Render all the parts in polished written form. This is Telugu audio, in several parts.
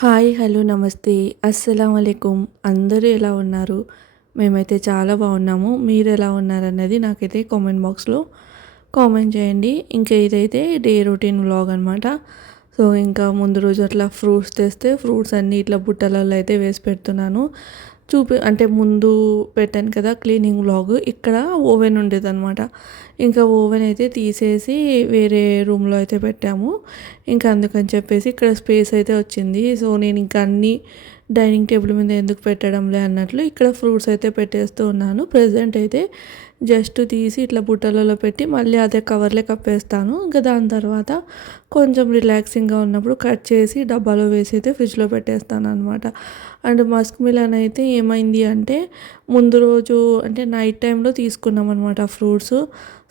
హాయ్, హలో, నమస్తే, అస్సలం వాలేకుమ్. అందరూ ఎలా ఉన్నారు? మేమైతే చాలా బాగున్నాము. మీరు ఎలా ఉన్నారన్నది నాకైతే కామెంట్ బాక్స్లో కామెంట్ చేయండి. ఇంకా ఇదైతే డే రొటీన్ వ్లాగ్ అనమాట. సో ఇంకా ముందు రోజు అట్లా ఫ్రూట్స్ తెస్తే ఫ్రూట్స్ అన్నీ ఇట్లా బుట్టలలో అయితే వేసి పెడుతున్నాను. అంటే ముందు పెట్టాను కదా క్లీనింగ్ వ్లాగ్. ఇక్కడ ఓవెన్ ఉండేదన్నమాట. ఇంకా ఓవెన్ అయితే తీసేసి వేరే రూమ్లో అయితే పెట్టాము. ఇంకా అందుకని చెప్పేసి ఇక్కడ స్పేస్ అయితే వచ్చింది. సో నేను ఇంకా అన్నీ డైనింగ్ టేబుల్ మీద ఎందుకు పెట్టడంలే అన్నట్లు ఇక్కడ ఫ్రూట్స్ అయితే పెట్టేస్తూ ఉన్నాను. ప్రెజెంట్ అయితే జస్ట్ తీసి ఇట్లా బుట్టలలో పెట్టి మళ్ళీ అదే కవర్లే కప్పేస్తాను. ఇంకా దాని తర్వాత కొంచెం రిలాక్సింగ్గా ఉన్నప్పుడు కట్ చేసి డబ్బాలో వేసి అయితే ఫ్రిడ్జ్లో పెట్టేస్తాను అనమాట. అండ్ మస్క్ మిలన్ అయితే ఏమైంది అంటే ముందు రోజు అంటే నైట్ టైంలో తీసుకున్నాం అనమాట ఫ్రూట్స్.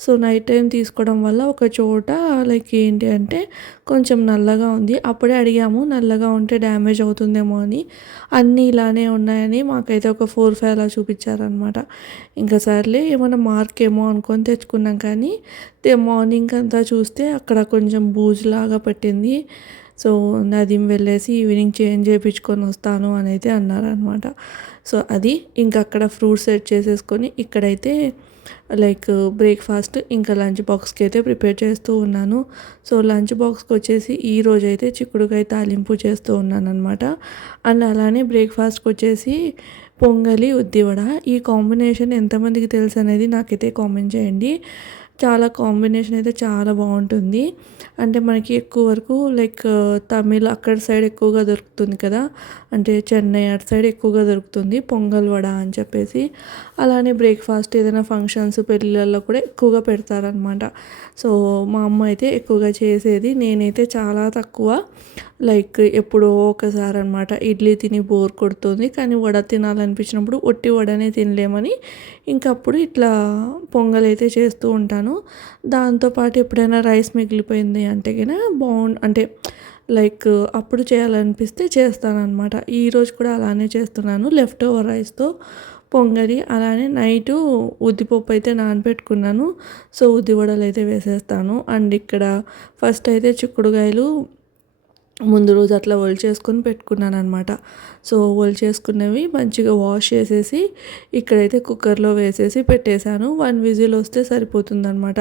సో నైట్ టైం తీసుకోవడం వల్ల ఒక చోట లైక్ ఏంటి అంటే కొంచెం నల్లగా ఉంది. అప్పుడే అడిగాము నల్లగా ఉంటే డ్యామేజ్ అవుతుందేమో అని. అన్నీ ఇలానే ఉన్నాయని మాకైతే ఒక 4-5 అలా చూపించారనమాట. ఇంకా సర్లే ఏమైనా మార్క్ ఏమో అనుకొని తెచ్చుకున్నాం. కానీ మార్నింగ్ అంతా చూస్తే అక్కడ కొంచెం బూజులాగా పట్టింది. సో నదీం వెళ్ళేసి ఈవినింగ్ చేంజ్ చేయించుకొని వస్తాను అని అయితే అన్నారనమాట. సో అది ఇంకా అక్కడ ఫ్రూట్స్ సెట్ చేసేసుకొని ఇక్కడైతే లైక్ బ్రేక్ఫాస్ట్ ఇంకా లంచ్ బాక్స్కి అయితే ప్రిపేర్ చేస్తూ ఉన్నాను. సో లంచ్ బాక్స్కి వచ్చేసి ఈరోజు అయితే చిక్కుడుకాయ తాలింపు చేస్తూ ఉన్నాను అనమాట. అండ్ అలానే బ్రేక్ఫాస్ట్కి వచ్చేసి పొంగలి, ఉద్దివడ. ఈ కాంబినేషన్ ఎంతమందికి తెలుసు అనేది నాకైతే కామెంట్ చేయండి. చాలా కాంబినేషన్ అయితే చాలా బాగుంటుంది. అంటే మనకి ఎక్కువ వరకు లైక్ తమిళ్ అక్కడ సైడ్ ఎక్కువగా దొరుకుతుంది కదా, అంటే చెన్నై అటు సైడ్ ఎక్కువగా దొరుకుతుంది పొంగల్ వడ అని చెప్పేసి. అలానే బ్రేక్ఫాస్ట్ ఏదైనా ఫంక్షన్స్ పెళ్ళిళ్ళల్లో కూడా ఎక్కువగా పెడతారనమాట. సో మా అమ్మ అయితే ఎక్కువగా చేసేది, నేనైతే చాలా తక్కువ. లైక్ ఎప్పుడో ఒకసారి అనమాట. ఇడ్లీ తిని బోర్ కొడుతుంది కానీ వడ తినాలనిపించినప్పుడు ఒట్టి వడనే తినలేమని ఇంకప్పుడు ఇట్లా పొంగల్ అయితే చేస్తూ ఉంటాను. దాంతోపాటు ఎప్పుడైనా రైస్ మిగిలిపోయింది అంటే కన్నా అంటే లైక్ అప్పుడు చేయాలనిపిస్తే చేస్తానన్నమాట. ఈరోజు కూడా అలానే చేస్తున్నాను. లెఫ్ట్ ఓవర్ రైస్తో పొంగలి. అలానే నైటు ఉద్దిపప్పు అయితే నానబెట్టుకున్నాను. సో ఉద్దివడలు అయితే వేసేస్తాను. అండ్ ఇక్కడ ఫస్ట్ అయితే చిక్కుడుకాయలు ముందు రోజు అట్లా ఒలిచేసుకొని పెట్టుకున్నాను అనమాట. సో ఒలిచేసుకున్నవి మంచిగా వాష్ చేసేసి ఇక్కడైతే కుక్కర్లో వేసేసి పెట్టేశాను. 1 విజిల్ వస్తే సరిపోతుందన్నమాట.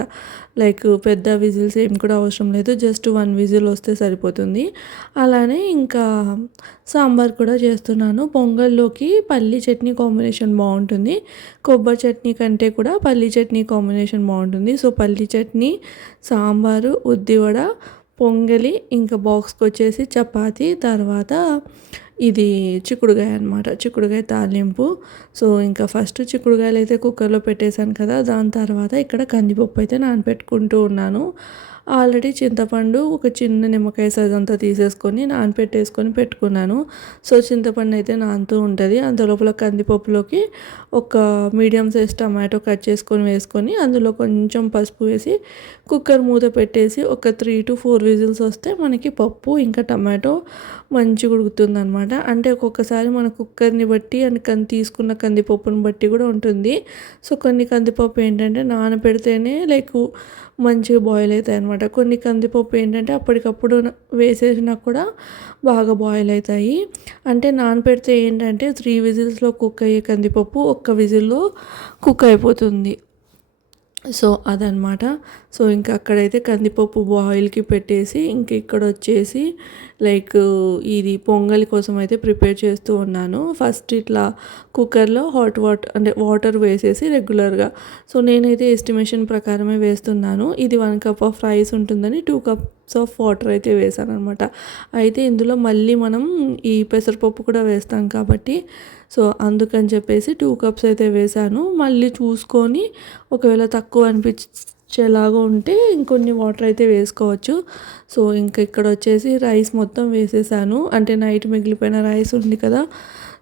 లైక్ పెద్ద విజిల్స్ ఏం కూడా అవసరం లేదు, జస్ట్ 1 విజిల్ వస్తే సరిపోతుంది. అలానే ఇంకా సాంబార్ కూడా చేస్తున్నాను. పొంగల్లోకి పల్లీ చట్నీ కాంబినేషన్ బాగుంటుంది. కొబ్బరి చట్నీ కంటే కూడా పల్లీ చట్నీ కాంబినేషన్ బాగుంటుంది. సో పల్లీ చట్నీ, సాంబారు, ఉద్దివడ, పొంగలి, ఇంకా బాక్స్కి వచ్చేసి చపాతీ, తర్వాత ఇది చిక్కుడుకాయ అనమాట, చిక్కుడుకాయ తాలింపు. సో ఇంకా ఫస్ట్ చిక్కుడుకాయలు అయితే కుక్కర్లో పెట్టేశాను కదా, దాని తర్వాత ఇక్కడ కందిపప్పు అయితే నానబెట్టుకుంటూ ఉన్నాను. ఆల్రెడీ చింతపండు ఒక చిన్న నిమ్మకాయ సైజ్ అంతా తీసేసుకొని నానబెట్టేసుకొని పెట్టుకున్నాను. సో చింతపండు అయితే నానుతూ ఉంటుంది. అందులోపల కందిపప్పులోకి ఒక మీడియం సైజ్ టమాటో కట్ చేసుకొని వేసుకొని అందులో కొంచెం పసుపు వేసి కుక్కర్ మూత పెట్టేసి ఒక 3 to 4 విజిల్స్ వస్తే మనకి పప్పు ఇంకా టమాటో మంచిగా ఉడుకుతుంది అనమాట. అంటే ఒక్కొక్కసారి మన కుక్కర్ని బట్టి అండ్ తీసుకున్న కందిపప్పుని బట్టి కూడా ఉంటుంది. సో కొన్ని కందిపప్పు ఏంటంటే నానబెడితేనే లైక్ మంచిగా బాయిల్ అవుతాయి అనమాట. కొన్ని కందిపప్పు ఏంటంటే అప్పటికప్పుడు వేసేసినా కూడా బాగా బాయిల్ అవుతాయి. అంటే నానబెడితే ఏంటంటే 3 విజిల్స్లో కుక్ అయ్యే కందిపప్పు ఒక్క విజిల్లో కుక్ అయిపోతుంది. సో అదనమాట. సో ఇంకా అక్కడైతే కందిపప్పు బాయిల్కి పెట్టేసి ఇంక ఇక్కడ వచ్చేసి లైక్ ఇది పొంగలి కోసం అయితే ప్రిపేర్ చేస్తూ ఉన్నాను. ఫస్ట్ ఇట్లా కుక్కర్లో హాట్ అంటే వాటర్ వేసేసి రెగ్యులర్గా, సో నేనైతే ఎస్టిమేషన్ ప్రకారమే వేస్తున్నాను. ఇది 1 కప్ ఆఫ్ రైస్ ఉంటుందని 2 కప్స్ ఆఫ్ వాటర్ అయితే వేసాను అనమాట. అయితే ఇందులో మళ్ళీ మనం ఈ పెసరపప్పు కూడా వేస్తాం కాబట్టి సో అందుకని చెప్పేసి 2 కప్స్ అయితే వేసాను. మళ్ళీ చూసుకొని ఒకవేళ తక్కువ అనిపించేలాగా ఉంటే ఇంకొన్ని వాటర్ అయితే వేసుకోవచ్చు. సో ఇంకా ఇక్కడ వచ్చేసి రైస్ మొత్తం వేసేసాను. అంటే నైట్ మిగిలిపోయిన రైస్ ఉంది కదా,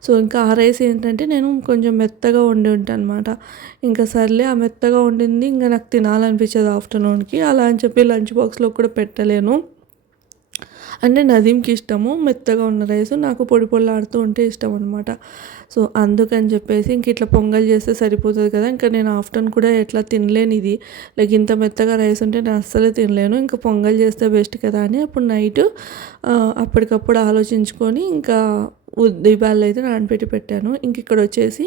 సో ఇంకా ఆ రైస్ ఏంటంటే నేను కొంచెం మెత్తగా వండి ఉంటాను అనమాట. ఇంకా సర్లే ఆ మెత్తగా వండింది ఇంకా నాకు తినాలనిపించదు ఆఫ్టర్నూన్కి, అలా అని చెప్పి లంచ్ బాక్స్లో కూడా పెట్టలేను. అంటే నదీమ్‌కి ఇష్టము మెత్తగా ఉన్న రైసు. నాకు పొడి పొడిలాడుతూ ఉంటే ఇష్టం అనమాట. సో, అందుకని చెప్పేసి ఇంక ఇట్లా పొంగల్ చేస్తే సరిపోతది కదా! ఇంకా నేను ఆఫ్టర్‌నూన్ కూడా ఎట్లా తినలేను ఇది. లైక్ ఇంత మెత్తగా రైస్ ఉంటే నేను అస్సలు తినలేను. ఇంకా పొంగల్ చేస్తే బెస్ట్ కదా అని అప్పుడు నైటు అప్పటికప్పుడు ఆలోచించుకొని ఇంకా ఉద్దిబ్యాళ్ళైతే నానబెట్టి పెట్టాను. ఇంక ఇక్కడొచ్చేసి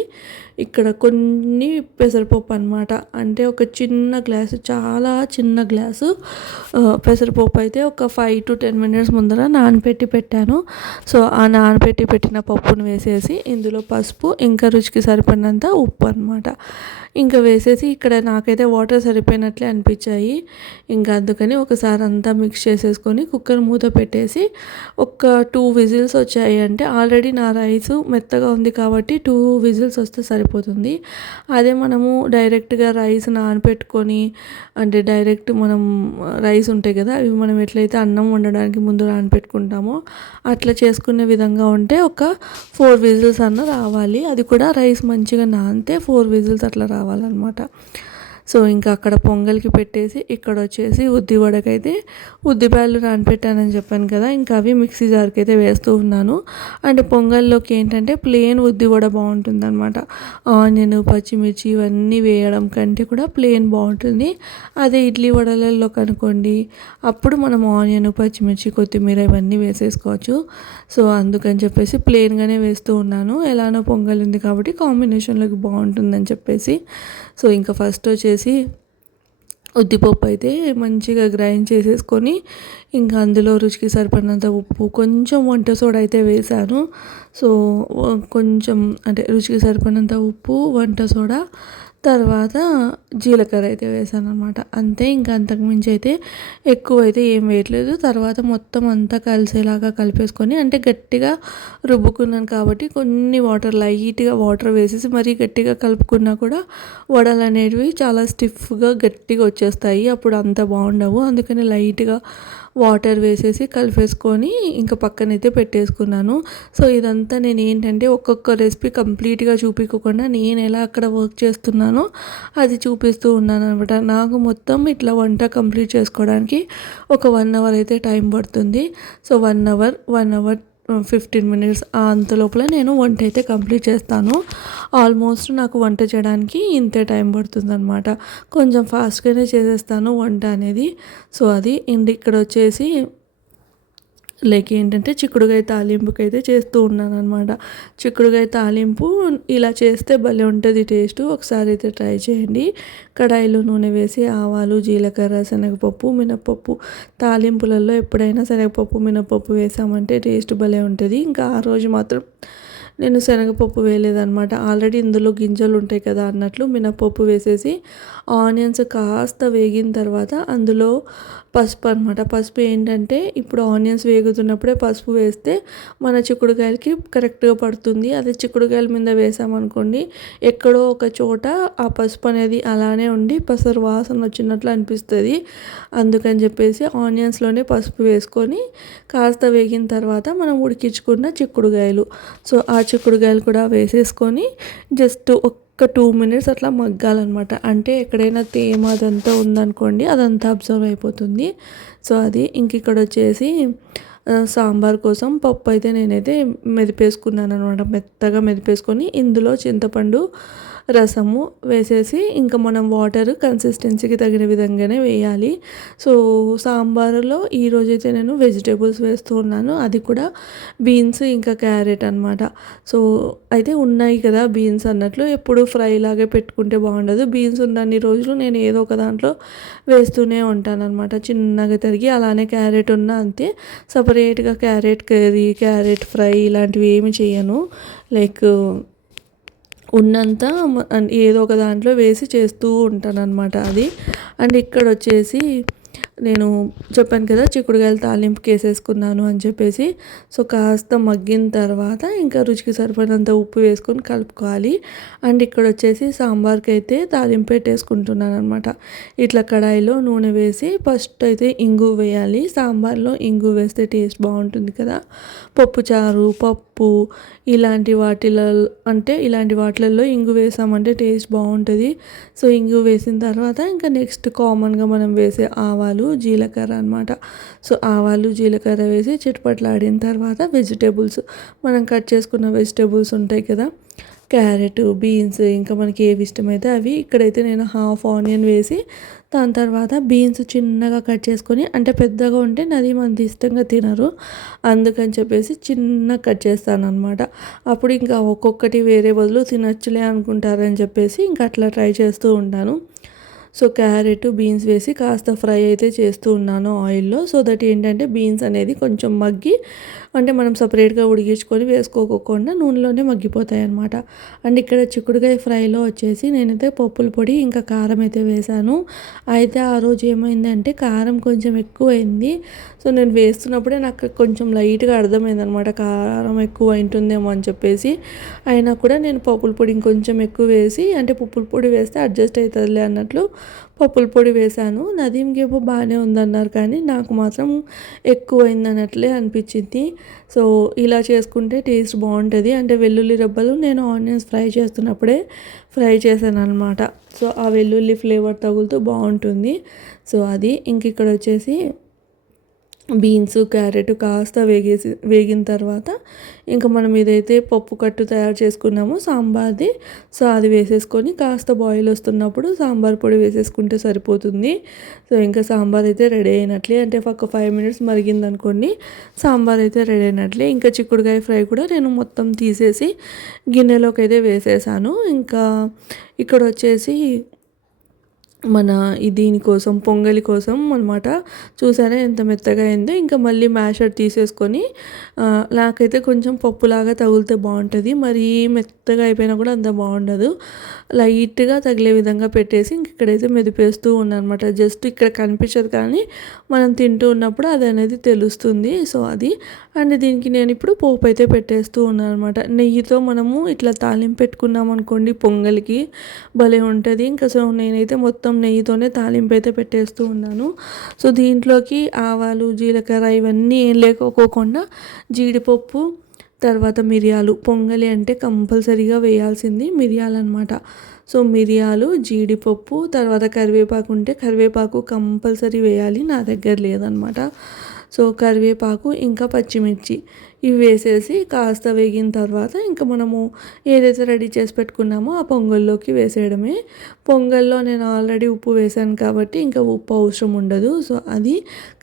ఇక్కడ కొన్ని పెసరపప్పు అనమాట. అంటే ఒక చిన్న గ్లాసు, చాలా చిన్న గ్లాసు పెసరపప్పు అయితే ఒక 5-10 మినిట్స్ ముందర నానబెట్టి పెట్టాను. సో, ఆ నానబెట్టి పెట్టిన పప్పును వేసేసి ఇందులో పసుపు, ఇంకా రుచికి సరిపడినంత ఉప్పు అనమాట. ఇంకా వేసేసి ఇక్కడ నాకైతే వాటర్ సరిపోయినట్లే అనిపించాయి. ఇంకా అందుకని ఒకసారి అంతా మిక్స్ చేసేసుకొని కుక్కర్ మూత పెట్టేసి ఒక 2 విజిల్స్ వచ్చాయి. అంటే ఆల్రెడీ నా రైసు మెత్తగా ఉంది కాబట్టి 2 విజిల్స్ వస్తే సరిపోతుంది. అదే మనము డైరెక్ట్‌గా రైస్ నానబెట్టుకొని అంటే డైరెక్ట్ మనం రైస్ ఉంటాయి కదా! అవి మనం ఎట్లయితే అన్నం వండడానికి ముందు నానబెట్టుకుంటామో అట్లా చేసుకునే విధంగా ఉంటే ఒక 4 విజిల్స్ అన్నా రావాలి. అది కూడా రైస్ మంచిగా నానితే 4 విజిల్స్ అట్లా రావాలన్నమాట. సో, ఇంకా అక్కడ పొంగల్‌కి పెట్టేసి ఇక్కడొచ్చేసి ఉద్ది వడకైతే ఉద్దిబ్యాళ్ళు నానబెట్టానని చెప్పాను కదా! ఇంకా అవి మిక్సీ జార్‌కైతే వేస్తూ ఉన్నాను. అండ్ పొంగల్‌లోకి ఏంటంటే ప్లెయిన్ ఉద్ది వడ బావుంటుందనమాట. ఆనియన్, పచ్చిమిర్చి ఇవన్నీ వేయడం కంటే కూడా ప్లెయిన్ బావుంటుంది. అదే ఇడ్లీ వడలల్లోకి అనుకోండి అప్పుడు మనం ఆనియన్, పచ్చిమిర్చి, కొత్తిమీర ఇవన్నీ వేసేసుకోవచ్చు. సో, అందుకని చెప్పేసి ప్లెయిన్‌గానే వేస్తూ ఉన్నాను. ఎలానో పొంగల్ ఉంది కాబట్టి కాంబినేషన్‌లోకి బావుంటుందని చెప్పేసి. సో, ఇంకా ఫస్ట్ వచ్చేసి ఉద్దిపప్పు అయితే మంచిగా గ్రైండ్ చేసేసుకొని ఇంకా అందులో రుచికి సరిపడినంత ఉప్పు, కొంచెం వంట సోడా అయితే వేశాను. సో, కొంచెం అంటే రుచికి సరిపడినంత ఉప్పు, వంట సోడా, తర్వాత జీలకర్ర అయితే వేశాననమాట. అంతే, ఇంకా అంతకు మించి అయితే ఎక్కువైతే ఏం వేయట్లేదు. తర్వాత మొత్తం అంతా కలిసేలాగా కలిపేసుకొని అంటే గట్టిగా రుబ్బుకున్నాను కాబట్టి కొన్ని లైట్‌గా వాటర్ వేసేసి మరీ గట్టిగా కలుపుకున్నా కూడా వడలు అనేటివి చాలా స్టిఫ్‌గా గట్టిగా వచ్చేస్తాయి. అప్పుడు అంత బాగుండవు. అందుకని లైట్‌గా వాటర్ వేసేసి కలిపేసుకొని ఇంకా పక్కనైతే పెట్టేసుకున్నాను. సో, ఇదంతా నేనేంటంటే ఒక్కొక్క రెసిపీ కంప్లీట్‌గా చూపియకోకుండా నేను ఎలా అక్కడ వర్క్ చేస్తున్నానో అది చూపిస్తూ ఉన్నాననమాట. నాకు మొత్తం ఇట్లా వంట కంప్లీట్ చేసుకోవడానికి ఒక 1 అవర్ అయితే టైం పడుతుంది. సో, 1 అవర్ 15 మినిట్స్ అంత లోపల నేను వంట అయితే కంప్లీట్ చేస్తాను. ఆల్మోస్ట్ నాకు వంట చేయడానికి ఇంతే టైం పడుతుందనమాట. కొంచెం ఫాస్ట్‌గానే చేసేస్తాను వంట అనేది. సో, అది అండ్ ఇక్కడొచ్చేసి లైక్ ఏంటంటే చిక్కుడుగాయ తాలింపుకైతే చేస్తూ ఉన్నాననమాట. చిక్కుడుగాయ తాలింపు ఇలా చేస్తే భలే ఉంటుంది టేస్టు. ఒకసారి అయితే ట్రై చేయండి. కడాయిలో నూనె వేసి ఆవాలు, జీలకర్ర, శనగపప్పు, మినపప్పు తాలింపులలో ఎప్పుడైనా శనగపప్పు, మినపప్పు వేసామంటే టేస్ట్ భలే ఉంటుంది. ఇంకా ఆ రోజు మాత్రం నేను శనగపప్పు వేయలేదనమాట. ఆల్రెడీ ఇందులో గింజలు ఉంటాయి కదా అన్నట్లు మినపప్పు వేసేసి ఆనియన్స్ కాస్త వేగిన తర్వాత అందులో పసుపు అనమాట. పసుపు ఏంటంటే ఇప్పుడు ఆనియన్స్ వేగుతున్నప్పుడే పసుపు వేస్తే మన చిక్కుడుకాయలకి కరెక్ట్‌గా పడుతుంది. అదే చిక్కుడుకాయల మీద వేసామనుకోండి ఎక్కడో ఒక చోట ఆ పసుపు అనేది అలానే ఉండి పసరు వాసన వచ్చినట్లు అనిపిస్తుంది. అందుకని చెప్పేసి ఆనియన్స్‌లోనే పసుపు వేసుకొని కాస్త వేగిన తర్వాత మనం ఉడికించుకున్న చిక్కుడుకాయలు, సో, ఆ చిక్కుడుకాయలు కూడా వేసేసుకొని జస్ట్ ఒక్క 2 మినిట్స్ అట్లా మగ్గాలన్నమాట. అంటే ఎక్కడైనా తేమ అదంతా ఉందనుకోండి అదంతా అబ్జర్వ్ అయిపోతుంది. సో, అది ఇంక ఇక్కడొచ్చేసి సాంబార్ కోసం పప్పు అయితే నేనైతే మెదిపేసుకున్నాననమాట. మెత్తగా మెదిపేసుకొని ఇందులో చింతపండు రసము వేసేసి ఇంకా మనం వాటర్ కన్సిస్టెన్సీకి తగిన విధంగానే వేయాలి. సో, సాంబారులో ఈరోజైతే నేను వెజిటేబుల్స్ వేస్తూ ఉన్నాను. అది కూడా బీన్స్ ఇంకా క్యారెట్ అనమాట. సో, అయితే ఉన్నాయి కదా బీన్స్ అన్నట్లు ఎప్పుడు ఫ్రై లాగే పెట్టుకుంటే బాగుండదు. బీన్స్ ఉన్నన్ని రోజులు నేను ఏదో ఒక దాంట్లో వేస్తూనే ఉంటానన్నమాట. చిన్నగా తరిగి అలానే క్యారెట్ ఉన్న అంతే. సపరేట్‌గా క్యారెట్ కర్రీ, క్యారెట్ ఫ్రై ఇలాంటివి ఏమి చేయను. లైక్ ఉన్నంత ఏదో ఒక దాంట్లో వేసి చేస్తూ ఉంటానన్నమాట అది. అండ్ ఇక్కడొచ్చేసి నేను చెప్పాను కదా చిక్కుడుకాయలు తాలింపుకి వేసేసుకున్నాను అని చెప్పేసి. సో, కాస్త మగ్గిన తర్వాత ఇంకా రుచికి సరిపడినంత ఉప్పు వేసుకొని కలుపుకోవాలి. అండ్ ఇక్కడ వచ్చేసి సాంబార్కి అయితే తాలింపు పెట్టేసుకుంటున్నాను అనమాట. ఇట్లా కడాయిలో నూనె వేసి ఫస్ట్ అయితే ఇంగువ వేయాలి. సాంబార్లో ఇంగువ వేస్తే టేస్ట్ బాగుంటుంది కదా. పప్పు చారు, పప్పు ఇలాంటి ఇలాంటి వాటిలలో ఇంగు వేసామంటే టేస్ట్ బాగుంటుంది. సో ఇంగు వేసిన తర్వాత ఇంకా నెక్స్ట్ కామన్గా మనం వేసే ఆవాలు జీలకర్ర అనమాట. సో ఆవాలు జీలకర్ర వేసి చిటపట్లాడిన తర్వాత వెజిటేబుల్స్ మనం కట్ చేసుకున్న వెజిటేబుల్స్ ఉంటాయి కదా, క్యారెట్, బీన్స్, ఇంకా మనకి ఏవి ఇష్టమైతే అవి. ఇక్కడైతే నేను హాఫ్ ఆనియన్ వేసి దాని తర్వాత బీన్స్ చిన్నగా కట్ చేసుకొని, అంటే పెద్దగా ఉంటే నది మంది ఇష్టంగా తినరు, అందుకని చెప్పేసి చిన్నగా కట్ చేస్తాను అనమాట. అప్పుడు ఇంకా ఒక్కొక్కటి వేరే బదులు తినచ్చులే అనుకుంటారని చెప్పేసి ఇంకా అట్లా ట్రై చేస్తూ ఉంటాను. సో క్యారెట్, బీన్స్ వేసి కాస్త ఫ్రై అయితే చేస్తూ ఉన్నాను ఆయిల్లో. సో దట్ ఏంటంటే బీన్స్ అనేది కొంచెం మగ్గి, అంటే మనం సపరేట్గా ఉడికించుకొని వేసుకోకుండా నూనెలోనే మగ్గిపోతాయి అన్నమాట. అండ్ ఇక్కడ చిక్కుడుకాయ ఫ్రైలో వచ్చేసి నేనైతే పప్పుల పొడి ఇంకా కారం అయితే వేశాను. అయితే ఆ రోజు ఏమైందంటే కారం కొంచెం ఎక్కువైంది. సో నేను వేస్తున్నప్పుడే నాకు కొంచెం లైట్గా అర్థమైందనమాట, కారం ఎక్కువ అయింటుందేమో అని చెప్పేసి. అయినా కూడా నేను పప్పుల పొడి ఇంకొంచెం ఎక్కువ వేసి, అంటే పప్పుల పొడి వేస్తే అడ్జస్ట్ అవుతుందిలే అన్నట్లు పప్పుల పొడి వేశాను. నదీమ్కేమో బాగానే ఉందన్నారు, కానీ నాకు మాత్రం ఎక్కువైంది అన్నట్లే అనిపించింది. సో ఇలా చేసుకుంటే టేస్ట్ బాగుంటుంది. అంటే వెల్లుల్లి రెబ్బలు నేను ఆనియన్స్ ఫ్రై చేస్తున్నప్పుడే ఫ్రై చేశాను అనమాట. సో ఆ వెల్లుల్లి ఫ్లేవర్ తగులుతూ బాగుంటుంది. సో అది ఇంక ఇక్కడ వచ్చేసి బీన్స్, క్యారెట్ కాస్త వేగిన తర్వాత ఇంకా మనం ఏదైతే పప్పు కట్టు తయారు చేసుకున్నామో సాంబార్ది, సో అది వేసేసుకొని కాస్త బాయిల్ వస్తున్నప్పుడు సాంబార్ పొడి వేసేసుకుంటే సరిపోతుంది. సో ఇంకా సాంబార్ అయితే రెడీ అయినట్లే. అంటే ఒక 5 మినిట్స్ మరిగిందనుకోండి, సాంబార్ అయితే రెడీ అయినట్లే. ఇంకా చిక్కుడుకాయ ఫ్రై కూడా నేను మొత్తం తీసేసి గిన్నెలోకి అయితే వేసేసాను. ఇంకా ఇక్కడ వచ్చేసి మన దీనికోసం పొంగలి కోసం అనమాట. చూసారా ఎంత మెత్తగా అయిందో. ఇంకా మళ్ళీ మ్యాషర్ తీసేసుకొని, నాకైతే కొంచెం పప్పులాగా తగిలితే బాగుంటుంది, మరీ మెత్తగా అయిపోయినా కూడా అంత బాగుండదు. లైట్గా తగిలే విధంగా పెట్టేసి ఇంక ఇక్కడైతే మెదిపేస్తూ ఉన్నాను అనమాట. జస్ట్ ఇక్కడ కనిపించదు, కానీ మనం తింటూ ఉన్నప్పుడు అది అనేది తెలుస్తుంది. సో అది. అండ్ దీనికి నేను ఇప్పుడు పోపు అయితే పెట్టేస్తూ ఉన్నాను అనమాట. నెయ్యితో మనము ఇట్లా తాలింపు పెట్టుకున్నాం అనుకోండి పొంగలికి, భలే ఉంటుంది. ఇంకా సో నేనైతే మొత్తం నెయ్యితోనే తాలింపు అయితే పెట్టేస్తూ ఉన్నాను. సో దీంట్లోకి ఆవాలు, జీలకర్ర ఇవన్నీ ఏం లేకపోకుండా జీడిపప్పు, తర్వాత మిరియాలు, పొంగలి అంటే కంపల్సరీగా వేయాల్సింది మిరియాలు అనమాట. సో మిరియాలు, జీడిపప్పు, తర్వాత కరివేపాకు ఉంటే కరివేపాకు కంపల్సరీ వేయాలి, నా దగ్గర లేదనమాట. సో కరివేపాకు ఇంకా పచ్చిమిర్చి ఇవి వేసేసి కాస్త వేగిన తర్వాత ఇంకా మనము ఏదైతే రెడీ చేసి పెట్టుకున్నామో ఆ పొంగల్లోకి వేసేయడమే. పొంగల్లో నేను ఆల్రెడీ ఉప్పు వేసాను కాబట్టి ఇంకా ఉప్పు అవసరం ఉండదు. సో అది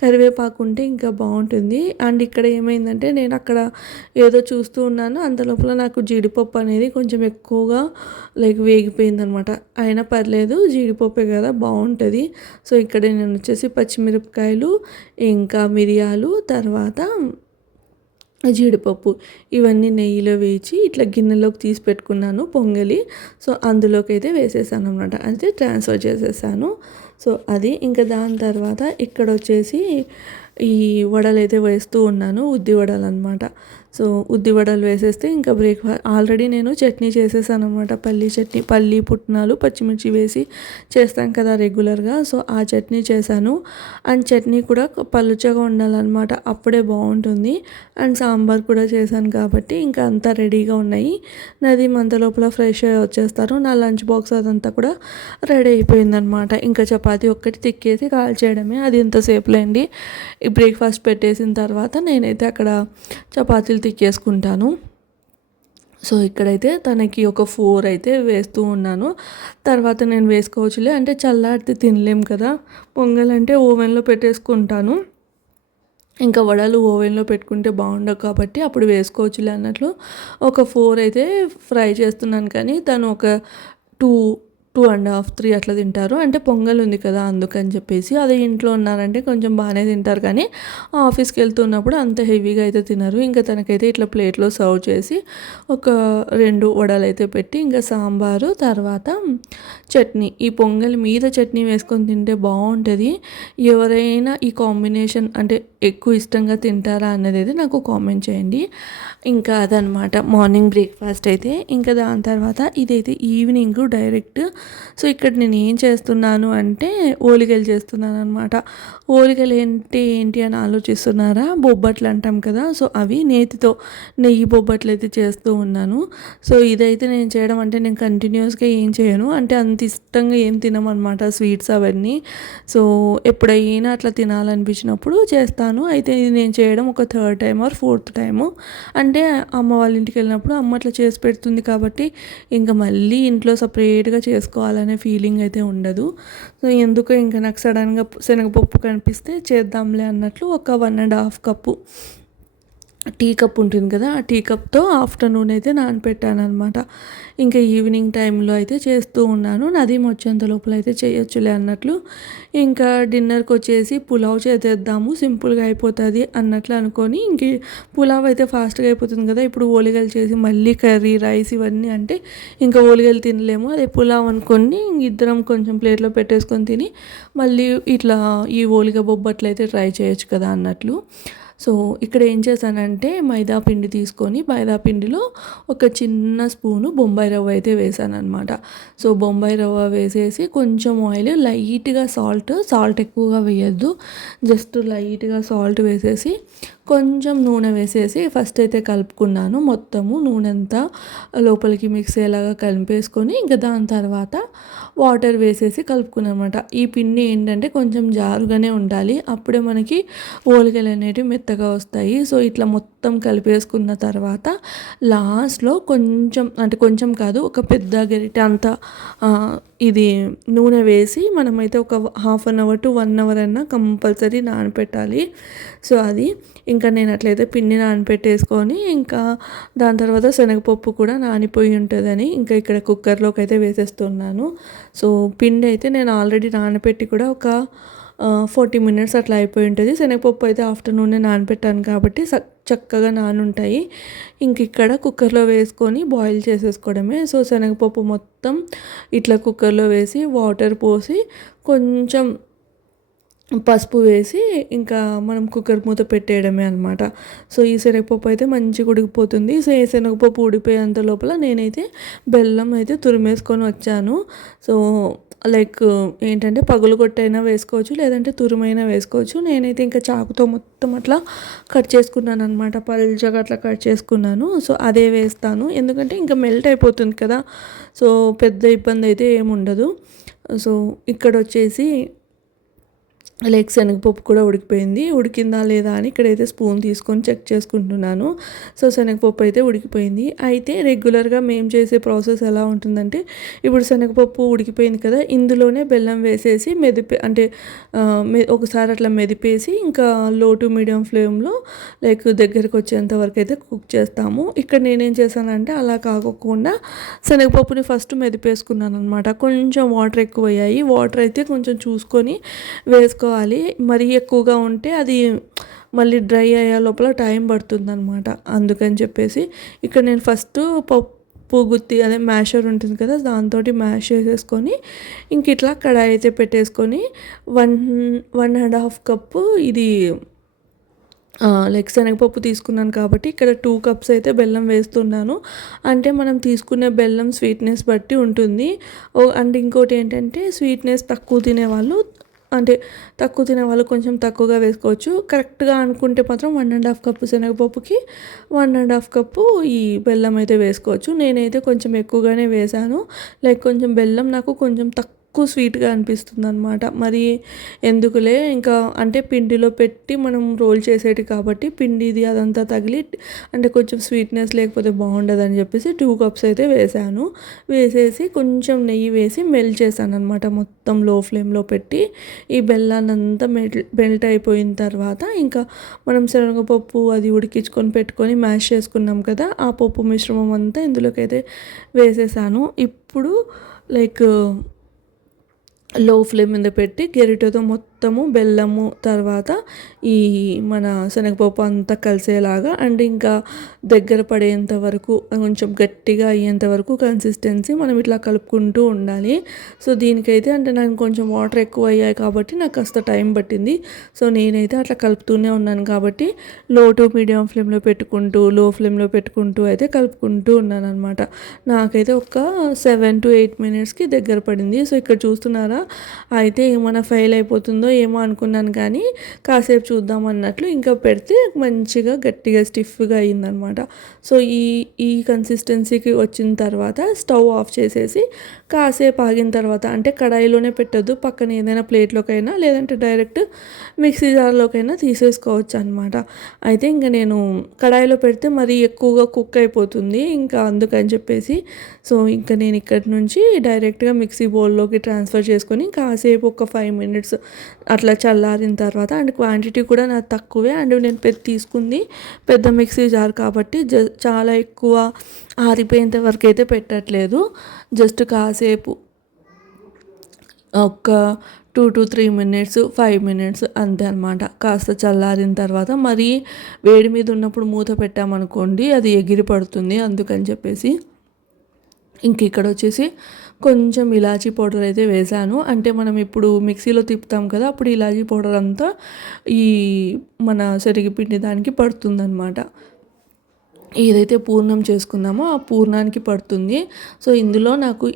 కరివేపాకు ఉంటే ఇంకా బాగుంటుంది. అండ్ ఇక్కడ ఏమైందంటే నేను అక్కడ ఏదో చూస్తూ ఉన్నాను, అంతలోపల నాకు జీడిపప్పు అనేది కొంచెం ఎక్కువగా వేగిపోయిందనమాట. అయినా పర్లేదు, జీడిపప్పే కదా బాగుంటుంది. సో ఇక్కడ నేను వచ్చేసి పచ్చిమిరపకాయలు, ఇంకా మిరియాలు, తర్వాత జీడిపప్పు ఇవన్నీ నెయ్యిలో వేయించి ఇట్లా గిన్నెలోకి తీసి పెట్టుకున్నాను పొంగలి. సో అందులోకి అయితే వేసేసాను అనమాట, అంటే ట్రాన్స్ఫర్ చేసేసాను. సో అది. ఇంకా దాని తర్వాత ఇక్కడ వచ్చేసి ఈ వడలు అయితే వేస్తూ ఉన్నాను, ఉద్ది వడలు అనమాట. సో ఉద్ది వడలు వేసేస్తే ఇంకా బ్రేక్ఫాస్ట్ ఆల్రెడీ నేను చట్నీ చేసేసాను అనమాట. పల్లీ చట్నీ, పల్లీ పుట్నాలు, పచ్చిమిర్చి వేసి చేస్తాం కదా రెగ్యులర్గా. సో ఆ చట్నీ చేశాను. అండ్ చట్నీ కూడా పలుచగా ఉండాలన్నమాట, అప్పుడే బాగుంటుంది. అండ్ సాంబార్ కూడా చేశాను కాబట్టి ఇంకా అంతా రెడీగా ఉన్నాయి. నది మంత లోపల ఫ్రెష్ అయ్యి వచ్చేస్తారు. నా లంచ్ బాక్స్ అదంతా కూడా రెడీ అయిపోయిందనమాట. ఇంకా చపాతీ ఒక్కటి తిక్కేసి కాల్చేయడమే, అది ఎంతసేపులో అండి. ఈ బ్రేక్ఫాస్ట్ పెట్టేసిన తర్వాత నేనైతే అక్కడ చపాతీలు తిక్కేసుకుంటాను. సో ఇక్కడైతే తనకి ఒక 4 అయితే వేస్తూ ఉన్నాను. తర్వాత నేను వేసుకోవచ్చులే, అంటే చల్లారితే తినలేం కదా, పొంగల్ అంటే ఓవెన్లో పెట్టేసుకుంటాను. ఇంకా వడలు ఓవెన్లో పెట్టుకుంటే బాగుండవు కాబట్టి అప్పుడు వేసుకోవచ్చులే అన్నట్లు ఒక 4 అయితే ఫ్రై చేస్తున్నాను. కానీ తను ఒక 2.5, 3 అట్లా తింటారు. అంటే పొంగల్ ఉంది కదా అందుకని చెప్పేసి. అదే ఇంట్లో ఉన్నారంటే కొంచెం బాగానే తింటారు, కానీ ఆఫీస్కి వెళ్తున్నప్పుడు అంత హెవీగా అయితే తినరు. ఇంకా తనకైతే ఇట్లా ప్లేట్లో సర్వ్ చేసి ఒక 2 వడలు అయితే పెట్టి, ఇంకా సాంబారు, తర్వాత చట్నీ, ఈ పొంగల్ మీద చట్నీ వేసుకొని తింటే బాగుంటుంది. ఎవరైనా ఈ కాంబినేషన్ అంటే ఎక్కువ ఇష్టంగా తింటారా అన్నది అయితే నాకు కామెంట్ చేయండి. ఇంకా అదనమాట మార్నింగ్ బ్రేక్ఫాస్ట్ అయితే. ఇంకా దాని తర్వాత ఇదైతే ఈవినింగ్ డైరెక్ట్. సో ఇక్కడ నేను ఏం చేస్తున్నాను అంటే ఓలిగలు చేస్తున్నాను అనమాట. ఓలిగలు ఏంటి అని ఆలోచిస్తున్నారా? బొబ్బట్లు అంటాం కదా, సో అవి నేతితో నెయ్యి బొబ్బట్లు అయితే చేస్తూ ఉన్నాను. సో ఇదైతే నేను చేయడం అంటే నేను కంటిన్యూస్గా ఏం చేయను, అంటే అంత ఇష్టంగా ఏం తినమనమాట స్వీట్స్ అవన్నీ. సో ఎప్పుడైనా అట్లా తినాలనిపించినప్పుడు చేస్తాను. అయితే ఇది నేను చేయడం ఒక third time or fourth time. అంటే అమ్మ వాళ్ళ ఇంటికి వెళ్ళినప్పుడు అమ్మ అట్లా చేసి పెడుతుంది కాబట్టి ఇంకా మళ్ళీ ఇంట్లో సపరేట్గా చేసుకోవాలనే ఫీలింగ్ అయితే ఉండదు. సో ఎందుకో ఇంకా నాకు సడన్గా శనగపప్పు కనిపిస్తే చేద్దాంలే అన్నట్లు ఒక 1.5 కప్పు టీ కప్ ఉంటుంది కదా, ఆ టీ కప్తో ఆఫ్టర్నూన్ అయితే నానపెట్టాను అనమాట. ఇంకా ఈవినింగ్ టైంలో అయితే చేస్తూ ఉన్నాను. నది వచ్చేంత లోపల అయితే చేయొచ్చులే అన్నట్లు. ఇంకా డిన్నర్కి వచ్చేసి పులావ్ చేద్దాము, సింపుల్గా అయిపోతుంది అన్నట్లు అనుకొని ఇంక పులావ్ అయితే ఫాస్ట్గా అయిపోతుంది కదా. ఇప్పుడు ఓలిగలు చేసి మళ్ళీ కర్రీ రైస్ ఇవన్నీ అంటే ఇంకా ఓలిగలు తినలేము, అదే పులావ్ అనుకొని ఇద్దరం కొంచెం ప్లేట్లో పెట్టేసుకొని తిని మళ్ళీ ఇట్లా ఈ ఓలిగ బొబ్బట్లు అయితే ట్రై చేయొచ్చు కదా అన్నట్లు. సో ఇక్కడ ఏం చేశానంటే మైదా పిండి తీసుకొని మైదా పిండిలో ఒక చిన్న స్పూను బొంబాయి రవ్వ అయితే వేసాను అనమాట. సో బొంబాయి రవ్వ వేసేసి కొంచెం ఆయిల్, లైట్గా సాల్ట్ ఎక్కువగా వేయద్దు, జస్ట్ లైట్గా సాల్ట్ వేసేసి కొంచెం నూనె వేసేసి ఫస్ట్ అయితే కలుపుకున్నాను. మొత్తము నూనె అంతా లోపలికి మిక్స్ అయ్యేలాగా కలిపేసుకొని ఇంకా దాని తర్వాత వాటర్ వేసేసి కలుపుకున్నాను అనమాట. ఈ పిండి ఏంటంటే కొంచెం జారుగానే ఉండాలి, అప్పుడే మనకి ఓలిగలు అనేటివి మెత్తగా వస్తాయి. సో ఇట్లా మొత్తం కలిపేసుకున్న తర్వాత లాస్ట్లో కొంచెం, అంటే కొంచెం కాదు, ఒక పెద్ద గరిటె అంతా ఇది నూనె వేసి మనమైతే ఒక ½ అన్ అవర్ టు 1 అవర్ అన్నా కంపల్సరీ నానపెట్టాలి. సో అది ఇంకా నేను అట్లయితే పిండి నానపెట్టేసుకొని ఇంకా దాని తర్వాత శనగపప్పు కూడా నానిపోయి ఉంటుందని ఇంకా ఇక్కడ కుక్కర్లోకి అయితే వేసేస్తున్నాను. సో పిండి అయితే నేను ఆల్రెడీ నానపెట్టి కూడా ఒక 40 మినిట్స్ అట్లా అయిపోయి ఉంటుంది. శనగపప్పు అయితే ఆఫ్టర్నూనే నానపెట్టాను కాబట్టి చక్కగా నానుంటాయి. ఇంక ఇక్కడ కుక్కర్లో వేసుకొని బాయిల్ చేసేసుకోవడమే. సో శనగపప్పు మొత్తం ఇట్లా కుక్కర్లో వేసి వాటర్ పోసి కొంచెం పసుపు వేసి ఇంకా మనం కుక్కర్ మూత పెట్టేయడమే అనమాట. సో ఈ శనగపప్పు అయితే మంచిగా ఉడికిపోతుంది. సో ఈ శనగపప్పు ఉడిపోయేంత లోపల నేనైతే బెల్లం అయితే తురిమేసుకొని వచ్చాను. సో లైక్ ఏంటంటే పగులు కొట్టైనా వేసుకోవచ్చు, లేదంటే తురుమైనా వేసుకోవచ్చు. నేనైతే ఇంకా చాకుతో మొత్తం అట్లా కట్ చేసుకున్నాను అనమాట, పల్చగా అట్లా కట్ చేసుకున్నాను. సో అదే వేస్తాను, ఎందుకంటే ఇంకా మెల్ట్ అయిపోతుంది కదా, సో పెద్ద ఇబ్బంది అయితే ఏముండదు. సో ఇక్కడ వచ్చేసి లైక్ శనగపప్పు కూడా ఉడికిపోయింది. ఉడికిందా లేదా అని ఇక్కడైతే స్పూన్ తీసుకొని చెక్ చేసుకుంటున్నాను. సో శనగపప్పు అయితే ఉడికిపోయింది. అయితే రెగ్యులర్గా మేము చేసే ప్రాసెస్ ఎలా ఉంటుందంటే, ఇప్పుడు శనగపప్పు ఉడికిపోయింది కదా, ఇందులోనే బెల్లం వేసేసి అంటే ఒకసారి అట్లా మెదిపేసి ఇంకా లో టు మీడియం ఫ్లేమ్లో లైక్ దగ్గరికి వచ్చేంత వరకు అయితే కుక్ చేస్తాము. ఇక్కడ నేనేం చేశానంటే అలా కాకుండా శనగపప్పుని ఫస్ట్ మెదిపేసుకున్నాను అనమాట. కొంచెం వాటర్ ఎక్కువ అయ్యాయి, వాటర్ అయితే కొంచెం చూసుకొని వేసుకోవాలి. మరీ ఎక్కువగా ఉంటే అది మళ్ళీ డ్రై అయ్యే లోపల టైం పడుతుందన్నమాట. అందుకని చెప్పేసి ఇక్కడ నేను ఫస్ట్ పప్పు గుత్తి అదే మ్యాషర్ ఉంటుంది కదా, దాంతో మ్యాష్ చేసేసుకొని ఇంక ఇట్లా కడాయి అయితే పెట్టేసుకొని 1.5 కప్పు ఇది లైక్ శనగపప్పు తీసుకున్నాను కాబట్టి ఇక్కడ 2 కప్స్ అయితే బెల్లం వేస్తున్నాను. అంటే మనం తీసుకునే బెల్లం స్వీట్నెస్ బట్టి ఉంటుంది. అండ్ ఇంకోటి ఏంటంటే స్వీట్నెస్ తక్కువ తినేవాళ్ళు, అంటే తక్కువ తినేవాళ్ళు కొంచెం తక్కువగా వేసుకోవచ్చు. కరెక్ట్గా అనుకుంటే మాత్రం 1.5 కప్పు శనగపప్పుకి 1.5 కప్పు ఈ బెల్లం అయితే వేసుకోవచ్చు. నేనైతే కొంచెం ఎక్కువగానే వేశాను, లైక్ కొంచెం బెల్లం నాకు కొంచెం తక్కువ స్వీట్గా అనిపిస్తుంది అనమాట. మరి ఎందుకులే ఇంకా అంటే పిండిలో పెట్టి మనం రోల్ చేసేటి కాబట్టి పిండిది అదంతా తగిలి అంటే కొంచెం స్వీట్నెస్ లేకపోతే బాగుండదని చెప్పేసి 2 కప్స్ అయితే వేసాను. వేసేసి కొంచెం నెయ్యి వేసి మెల్ట్ చేశాను అనమాట, మొత్తం లో ఫ్లేమ్లో పెట్టి. ఈ బెల్లాన్ని అంతా మెల్ట్ అయిపోయిన తర్వాత ఇంకా మనం శనగపప్పు అది ఉడికించుకొని పెట్టుకొని మ్యాష్ చేసుకున్నాం కదా, ఆ పప్పు మిశ్రమం అంతా ఇందులోకి అయితే వేసేసాను. ఇప్పుడు లైక్ లో ఫ్లేమ్ మీద పెట్టి గెరిటతో మొత్తం మొత్తము బెల్లము తర్వాత ఈ మన శనగపప్పు అంతా కలిసేలాగా అండ్ ఇంకా దగ్గర పడేంత వరకు కొంచెం గట్టిగా అయ్యేంత వరకు కన్సిస్టెన్సీ మనం ఇట్లా కలుపుకుంటూ ఉండాలి. సో దీనికైతే అంటే నాకు కొంచెం వాటర్ ఎక్కువ అయ్యాయి కాబట్టి నాకు కాస్త టైం పట్టింది. సో నేనైతే అట్లా కలుపుతూనే ఉన్నాను కాబట్టి లో టు మీడియం ఫ్లేమ్లో పెట్టుకుంటూ లో ఫ్లేమ్లో పెట్టుకుంటూ అయితే కలుపుకుంటూ ఉన్నాను అనమాట. నాకైతే ఒక 7 to 8 మినిట్స్కి దగ్గర పడింది. సో ఇక్కడ చూస్తున్నారా, అయితే ఏమైనా ఫెయిల్ అయిపోతుందో ఏమో అనుకున్నాను కానీ కాసేపు చూద్దాం అన్నట్లు ఇంకా పెడితే మంచిగా గట్టిగా స్టిఫ్గా అయిందనమాట. సో ఈ కన్సిస్టెన్సీకి వచ్చిన తర్వాత స్టవ్ ఆఫ్ చేసేసి కాసేపు ఆగిన తర్వాత అంటే కడాయిలోనే పెట్టొద్దు, పక్కన ఏదైనా ప్లేట్లోకైనా లేదంటే డైరెక్ట్ మిక్సీ జార్లోకైనా తీసేసుకోవచ్చు అనమాట. అయితే ఇంకా నేను కడాయిలో పెడితే మరీ ఎక్కువగా కుక్ అయిపోతుంది, ఇంకా అందుకని చెప్పేసి సో ఇంకా నేను ఇక్కడి నుంచి డైరెక్ట్గా మిక్సీ బౌల్లోకి ట్రాన్స్ఫర్ చేసుకొని కాసేపు ఒక 5 మినిట్స్ అట్లా చల్లారిన తర్వాత అండ్ క్వాంటిటీ కూడా నాకు తక్కువే అండ్ నేను తీసుకుంది పెద్ద మిక్సీ జార్ కాబట్టి చాలా ఎక్కువ ఆరిపోయేంత వరకు అయితే పెట్టట్లేదు. జస్ట్ కాసేపు ఒక 2 to 3 మినిట్స్ 5 మినిట్స్ అంతే అనమాట. కాస్త చల్లారిన తర్వాత మరీ వేడి మీద ఉన్నప్పుడు మూత పెట్టామనుకోండి అది ఎగిరి పడుతుంది, అందుకని చెప్పేసి ఇంక ఇక్కడ వచ్చేసి కొంచెం ఇలాచీ పౌడర్ అయితే వేసాను. అంటే మనం ఇప్పుడు మిక్సీలో తిప్పుతాం కదా, అప్పుడు ఇలాచీ పౌడర్ అంతా ఈ మన శనగపిండి దానికి పడుతుందన్నమాట. ఏదైతే పూర్ణం చేసుకున్నామో ఆ పూర్ణానికి పడుతుంది. సో ఇందులో నాకు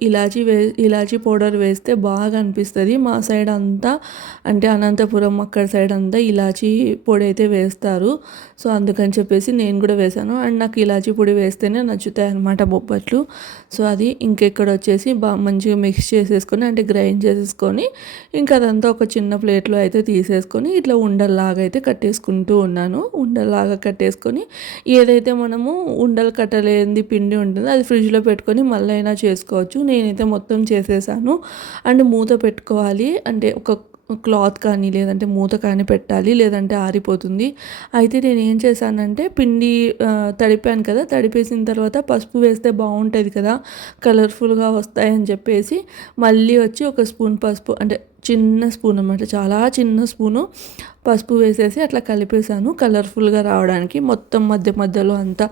ఇలాచీ పౌడర్ వేస్తే బాగా అనిపిస్తుంది. మా సైడ్ అంతా అంటే అనంతపురం అక్కడ సైడ్ అంతా ఇలాచీ పొడి అయితే వేస్తారు. సో అందుకని చెప్పేసి నేను కూడా వేసాను అండ్ నాకు ఇలాచీ పొడి వేస్తేనే నచ్చుతాయి అన్నమాట బొబ్బట్లు. సో అది ఇంకెక్కడ వచ్చేసి మంచిగా మిక్స్ చేసేసుకొని అంటే గ్రైండ్ చేసేసుకొని ఇంకా అదంతా ఒక చిన్న ప్లేట్లో అయితే తీసేసుకొని ఇట్లా ఉండల్లాగా అయితే కట్టేసుకుంటూ ఉన్నాను. ఉండల్లాగా కట్టేసుకొని ఏదైతే మనము ఉండలు కట్టలేనిది పిండి ఉంటుంది అది ఫ్రిడ్జ్లో పెట్టుకొని మళ్ళీ అయినా చేసుకోవచ్చు. నేనైతే మొత్తం చేసేసాను అండ్ మూత పెట్టుకోవాలి, అంటే ఒక క్లాత్ కానీ లేదంటే మూత కానీ పెట్టాలి, లేదంటే ఆరిపోతుంది. అయితే నేను ఏం చేశానంటే పిండి తడిపాను కదా, తడిపేసిన తర్వాత పసుపు వేస్తే బాగుంటుంది కదా, కలర్ఫుల్గా వస్తాయని చెప్పేసి మళ్ళీ వచ్చి ఒక స్పూన్ పసుపు అంటే చిన్న స్పూన్ అన్నమాట, చాలా చిన్న స్పూను పసుపు వేసేసి అట్లా కలిపేసాను కలర్ఫుల్గా రావడానికి. మొత్తం మధ్యలో అంతా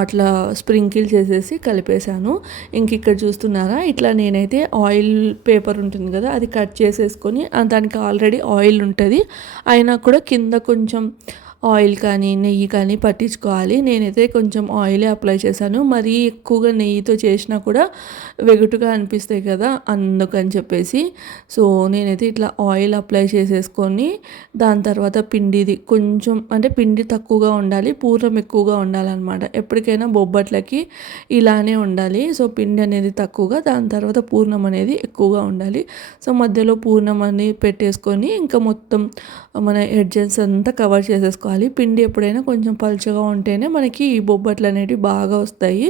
అట్లా స్ప్రింకిల్ చేసేసి కలిపేసాను. ఇంక ఇక్కడ చూస్తున్నారా, ఇట్లా నేనైతే ఆయిల్ పేపర్ ఉంటుంది కదా అది కట్ చేసేసుకొని దానికి ఆల్రెడీ ఆయిల్ ఉంటుంది అయినా కూడా కింద కొంచెం ఆయిల్ కానీ నెయ్యి కానీ పట్టించుకోవాలి. నేనైతే కొంచెం ఆయిలే అప్లై చేశాను, మరీ ఎక్కువగా నెయ్యితో చేసినా కూడా వెగుటుగా అనిపిస్తాయి కదా, అందుకని చెప్పేసి సో నేనైతే ఇట్లా ఆయిల్ అప్లై చేసేసుకొని దాని తర్వాత పిండిది కొంచెం అంటే పిండి తక్కువగా ఉండాలి, పూర్ణం ఎక్కువగా ఉండాలన్నమాట. ఎప్పటికైనా బొబ్బట్లకి ఇలానే ఉండాలి. సో పిండి అనేది తక్కువగా, దాని తర్వాత పూర్ణం అనేది ఎక్కువగా ఉండాలి. సో మధ్యలో పూర్ణం అనేది పెట్టేసుకొని ఇంకా మొత్తం మన ఎడ్జెస్ అంతా కవర్ చేసేసుకోవాలి. పిండి ఎప్పుడైనా కొంచెం పలుచగా ఉంటేనే మనకి ఈ బొబ్బట్లు అనేవి బాగా వస్తాయి.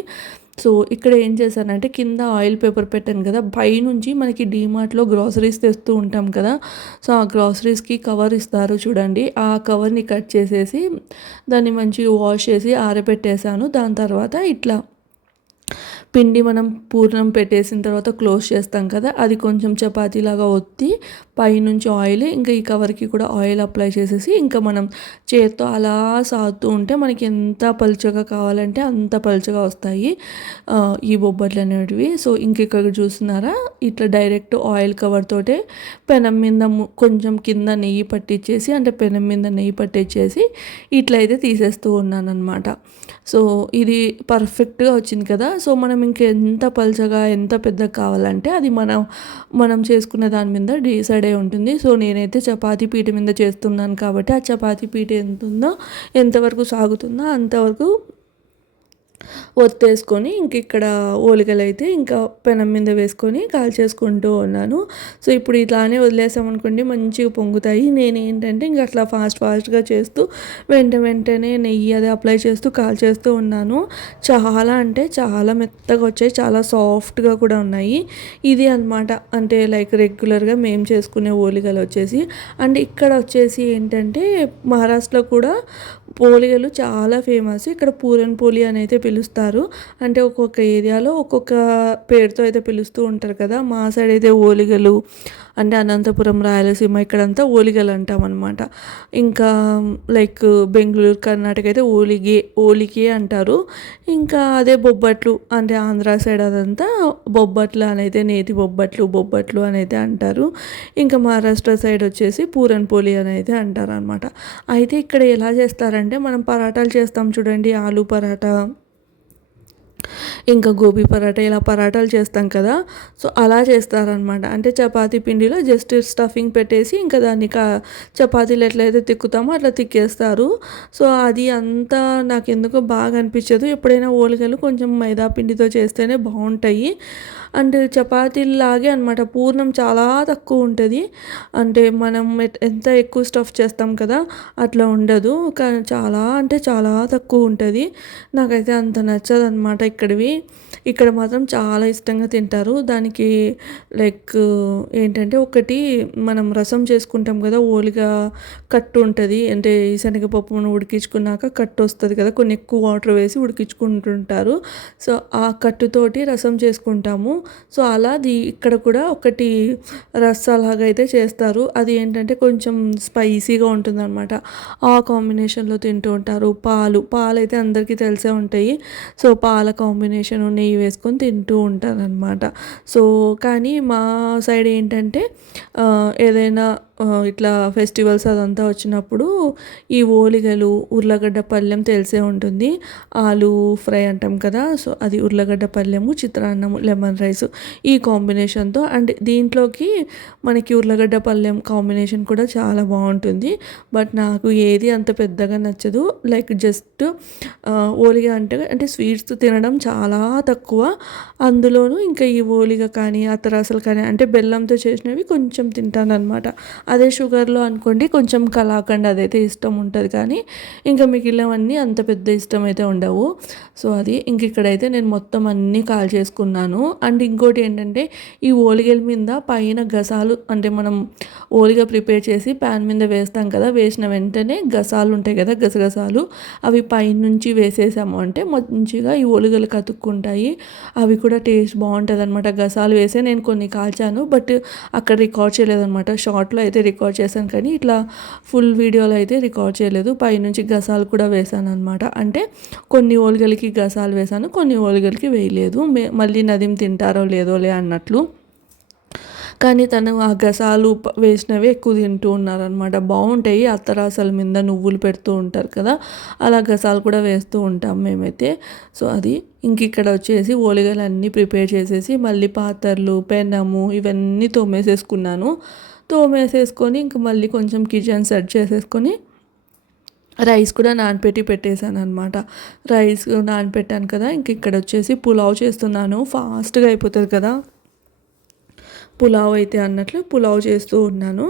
సో ఇక్కడ ఏం చేశానంటే కింద ఆయిల్ పేపర్ పెట్టాను కదా, పైనుంచి మనకి డీమార్ట్లో గ్రాసరీస్ తెస్తూ ఉంటాం కదా, సో ఆ గ్రాసరీస్కి కవర్ ఇస్తారు చూడండి, ఆ కవర్ని కట్ చేసేసి దాన్ని మంచిగా వాష్ చేసి ఆరబెట్టేశాను. దాని తర్వాత ఇట్లా పిండి మనం పూర్ణం పెట్టేసిన తర్వాత క్లోజ్ చేస్తాం కదా, అది కొంచెం చపాతీలాగా ఒత్తి పైనుంచి ఆయిల్ ఇంకా ఈ కవర్కి కూడా ఆయిల్ అప్లై చేసేసి ఇంకా మనం చేత్తో అలా సాగుతూ ఉంటే మనకి ఎంత పలుచగా కావాలంటే అంత పలుచగా వస్తాయి ఈ బొబ్బట్లు అనేటివి. సో ఇంక ఇక్కడ చూస్తున్నారా, ఇట్లా డైరెక్ట్ ఆయిల్ కవర్ తోటే పెనం మీద కొంచెం కింద నెయ్యి పట్టించేసి అంటే పెనం మీద నెయ్యి పట్టించేసి ఇట్లా అయితే తీసేస్తూ ఉన్నాను అనమాట. సో ఇది పర్ఫెక్ట్గా వచ్చింది కదా. సో మనం ఇంకెంత పలుచగా ఎంత పెద్దగా కావాలంటే అది మనం చేసుకునే దాని మీద డిసైడ్ అయి ఉంటుంది. సో నేనైతే చపాతీ పీట మీద చేస్తున్నాను కాబట్టి ఆ చపాతీ పీట ఎంత ఉందో ఎంతవరకు సాగుతుందో అంతవరకు ఒత్తేసుకొని ఇంక ఇక్కడ ఓలిగలు అయితే ఇంకా పెనం మీద వేసుకొని కాల్చేసుకుంటూ ఉన్నాను. సో ఇప్పుడు ఇట్లానే వదిలేసామనుకోండి మంచిగా పొంగుతాయి. నేనేంటంటే ఇంక అట్లా ఫాస్ట్గా చేస్తూ వెంటనే నెయ్యి అది అప్లై చేస్తూ కాల్చేస్తూ ఉన్నాను. చాలా అంటే చాలా మెత్తగా వచ్చాయి, చాలా సాఫ్ట్గా కూడా ఉన్నాయి. ఇది అనమాట అంటే లైక్ రెగ్యులర్గా మేము చేసుకునే ఓలిగలు వచ్చేసి. అండ్ ఇక్కడ వచ్చేసి ఏంటంటే మహారాష్ట్రలో కూడా పోలిగలు చాలా ఫేమస్. ఇక్కడ పూరన్ పోలి అని అయితే పిలుస్తారు. అంటే ఒక్కొక్క ఏరియాలో ఒక్కొక్క పేరుతో అయితే పిలుస్తూ ఉంటారు కదా! మా సైడ్ అయితే ఓలిగలు అంటే అనంతపురం, రాయలసీమ ఇక్కడంతా ఓలిగలు అంటామనమాట. ఇంకా లైక్ బెంగుళూరు, కర్ణాటక అయితే ఓలిగే అంటారు. ఇంకా అదే బొబ్బట్లు అంటే ఆంధ్ర సైడ్ అదంతా బొబ్బట్లు అనైతే నేతి బొబ్బట్లు అనైతే అంటారు. ఇంకా మహారాష్ట్ర సైడ్ వచ్చేసి పూరన్ పోలి అని అయితే అంటారనమాట. అయితే ఇక్కడ ఎలా చేస్తారంటే మనం పరాటాలు చేస్తాం చూడండి, ఆలు పరాటా ఇంకా గోబీ పరాటా ఇలా పరాటాలు చేస్తాం కదా, సో అలా చేస్తారనమాట. అంటే చపాతీ పిండిలో జస్ట్ స్టఫింగ్ పెట్టేసి ఇంకా దాన్ని చపాతీలు ఎట్లయితే తిక్కుతామో అట్లా తిక్కేస్తారు. సో అది అంతా నాకు ఎందుకో బాగా అనిపించదు. ఎప్పుడైనా ఓలిగలు కొంచెం మైదా పిండితో చేస్తేనే బాగుంటాయి. అండ్ చపాతీలాగే అనమాట, పూర్ణం చాలా తక్కువ ఉంటుంది. అంటే మనం ఎంత ఎక్కువ స్టఫ్ చేస్తాం కదా అట్లా ఉండదు, కానీ చాలా అంటే చాలా తక్కువ ఉంటుంది. నాకైతే అంత నచ్చదనమాట ఇక్కడివి. ఇక్కడ మాత్రం చాలా ఇష్టంగా తింటారు. దానికి లైక్ ఏంటంటే ఒకటి మనం రసం చేసుకుంటాం కదా, ఓలిగా కట్టు ఉంటుంది. అంటే ఈ శనగపప్పును ఉడికించుకున్నాక కట్టు వస్తుంది కదా, కొన్ని ఎక్కువ వాటర్ వేసి ఉడికించుకుంటుంటారు. సో ఆ కట్టుతోటి రసం చేసుకుంటాము. సో అలాది ఇక్కడ కూడా ఒకటి రసాలాగా అయితే చేస్తారు. అది ఏంటంటే కొంచెం స్పైసీగా ఉంటుందన్నమాట. ఆ కాంబినేషన్లో తింటూ ఉంటారు. పాలు అయితే అందరికీ తెలిసే ఉంటాయి. సో పాల కాంబినేషన్ నెయ్యి వేసుకొని తింటూ ఉంటారనమాట. సో కానీ మా సైడ్ ఏంటంటే ఏదైనా ఇట్లా ఫెస్టివల్స్ అదంతా వచ్చినప్పుడు ఈ ఓలిగలు, ఉర్లగడ్డ పళ్ళెం తెలిసే ఉంటుంది. ఆలు ఫ్రై అంటాం కదా, సో అది ఉర్లగడ్డ పళ్ళెము, చిత్రాన్నము, లెమన్ రైస్ ఈ కాంబినేషన్తో. అండ్ దీంట్లోకి మనకి ఉర్లగడ్డ పళ్ళెం కాంబినేషన్ కూడా చాలా బాగుంటుంది. బట్ నాకు ఏది అంత పెద్దగా నచ్చదు. లైక్ జస్ట్ ఓలిగ అంటే స్వీట్స్ తినడం చాలా తక్కువ. అందులోనూ ఇంకా ఈ ఓలిగ కానీ అత్తరసలు కానీ అంటే బెల్లంతో చేసినవి కొంచెం తింటాను అనమాట. అదే షుగర్లో అనుకోండి కొంచెం కలాకండ్ అదైతే ఇష్టం ఉంటుంది, కానీ ఇంకా మిగిలినవన్నీ అంత పెద్ద ఇష్టం అయితే ఉండవు. సో అది ఇంక ఇక్కడైతే నేను మొత్తం అన్నీ కాల్ చేసుకున్నాను. అండ్ ఇంకోటి ఏంటంటే ఈ ఓలిగల మీద పైన గసాలు అంటే మనం ఓలిగ ప్రిపేర్ చేసి ప్యాన్ మీద వేస్తాం కదా, వేసిన వెంటనే గసాలు ఉంటాయి కదా, గసగసాలు అవి పైనుంచి వేసేసాము అంటే మంచిగా ఈ ఓలిగలు కతుక్కుంటాయి. అవి కూడా టేస్ట్ బాగుంటుంది అనమాట. గసాలు వేసే నేను కొన్ని కాల్చాను, బట్ అక్కడ రికార్డ్ చేయలేదన్నమాట. షార్ట్లో అయితే రికార్డ్ చేశాను, కానీ ఇట్లా ఫుల్ వీడియోలో అయితే రికార్డ్ చేయలేదు. పైనుంచి గసాలు కూడా వేసాను అనమాట. అంటే కొన్ని ఓలిగలకి గసాలు వేసాను, కొన్ని ఓలిగలకి వేయలేదు. మళ్ళీ నదీం తింటారో లేదోలే అన్నట్లు. కానీ తను ఆ గసాలు వేసినవి ఎక్కువ తింటూ ఉన్నారనమాట. బాగుంటాయి. అత్తరాసల మీద నువ్వులు పెడుతూ ఉంటారు కదా, అలా గసాలు కూడా వేస్తూ ఉంటాం మేమైతే. సో అది ఇంక ఇక్కడ వచ్చేసి ఓలిగలు అన్నీ ప్రిపేర్ చేసేసి మళ్ళీ పాత్రలు, పెనము ఇవన్నీ తోమేసేసుకొని ఇంక మళ్ళీ కొంచెం కిచెన్ సెట్ చేసేసుకొని రైస్ కూడా నానపెట్టి పెట్టేశాను అనమాట. రైస్ నానపెట్టాను కదా, ఇంక ఇక్కడ వచ్చేసి పులావ్ చేస్తున్నాను. ఫాస్ట్గా అయిపోతుంది కదా పులావ్ అయితే అన్నట్లు పులావ్ చేస్తూ ఉన్నాను.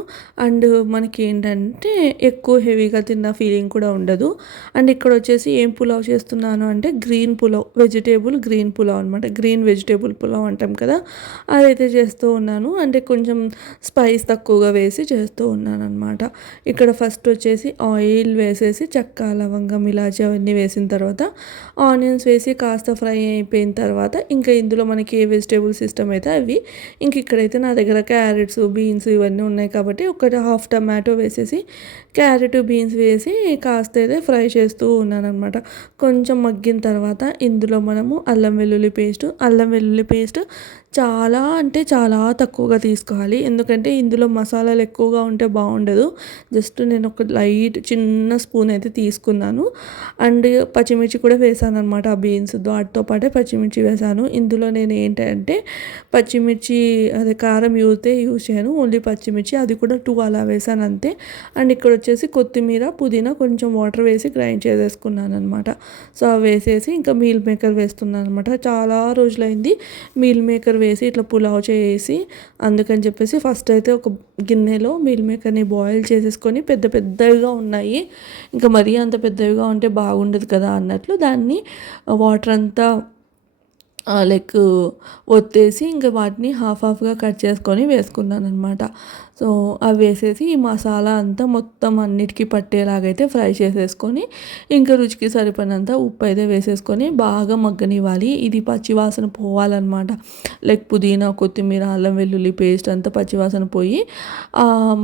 అండ్ మనకి ఏంటంటే ఎక్కువ హెవీగా తిన్న ఫీలింగ్ కూడా ఉండదు. అండ్ ఇక్కడ వచ్చేసి ఏం పులావ్ చేస్తున్నాను అంటే గ్రీన్ పులావ్ అనమాట. గ్రీన్ వెజిటేబుల్ పులావ్ అంటాం కదా, అదైతే చేస్తూ ఉన్నాను. అంటే కొంచెం స్పైస్ తక్కువగా వేసి చేస్తూ ఉన్నాను అనమాట. ఇక్కడ ఫస్ట్ వచ్చేసి ఆయిల్ వేసేసి చెక్క, లవంగం, ఇలాచి అవన్నీ వేసిన తర్వాత ఆనియన్స్ వేసి కాస్త ఫ్రై అయిపోయిన తర్వాత ఇంకా ఇందులో మనకి ఏ వెజిటేబుల్స్ ఇష్టం అయితే అవి ఇంక ఇక్కడైతే నా దగ్గర క్యారెట్స్, బీన్స్ ఇవన్నీ ఉన్నాయి కాబట్టి ఒకటి హాఫ్ టమాటో వేసేసి క్యారెట్, బీన్స్ వేసి కాస్త అయితే ఫ్రై చేస్తూ ఉన్నాను అనమాట. కొంచెం మగ్గిన తర్వాత ఇందులో మనము అల్లం వెల్లుల్లి పేస్ట్ చాలా అంటే చాలా తక్కువగా తీసుకోవాలి. ఎందుకంటే ఇందులో మసాలాలు ఎక్కువగా ఉంటే బాగుండదు. జస్ట్ నేను ఒక లైట్ చిన్న స్పూన్ అయితే తీసుకున్నాను. అండ్ పచ్చిమిర్చి కూడా వేసాను అనమాట. ఆ బీన్స్ వాటితో పాటే పచ్చిమిర్చి వేసాను. ఇందులో నేను ఏంటంటే పచ్చిమిర్చి అదే కారం యూజ్ చేయను, ఓన్లీ పచ్చిమిర్చి, అది కూడా 2 అలా వేసాను అంతే. అండ్ ఇక్కడ వచ్చేసి కొత్తిమీర, పుదీనా కొంచెం వాటర్ వేసి గ్రైండ్ చేసేసుకున్నాను అనమాట. సో అవి వేసేసి ఇంకా మీల్ మేకర్ వేస్తున్నాను అనమాట. చాలా రోజులైంది మీల్ మేకర్ వేసి ఇట్లా పులావ్ చేసి, అందుకని చెప్పేసి ఫస్ట్ అయితే ఒక గిన్నెలో మీల్ మేకర్ని బాయిల్ చేసేసుకొని పెద్దగా ఉన్నాయి, ఇంకా మరీ అంత పెద్దవిగా ఉంటే బాగుండదు కదా అన్నట్లు దాన్ని వాటర్ అంతా లైక్ ఒత్తేసి ఇంకా వాటిని హాఫ్గా కట్ చేసుకొని వేసుకున్నానమాట. సో అవి వేసేసి ఈ మసాలా అంతా మొత్తం అన్నిటికీ పట్టేలాగైతే ఫ్రై చేసేసుకొని ఇంకా రుచికి సరిపడినంత ఉప్పు అయితే వేసేసుకొని బాగా మగ్గనివ్వాలి. ఇది పచ్చివాసన పోవాలన్నమాట. లైక్ పుదీనా, కొత్తిమీర, అల్లం వెల్లుల్లి పేస్ట్ అంతా పచ్చివాసన పోయి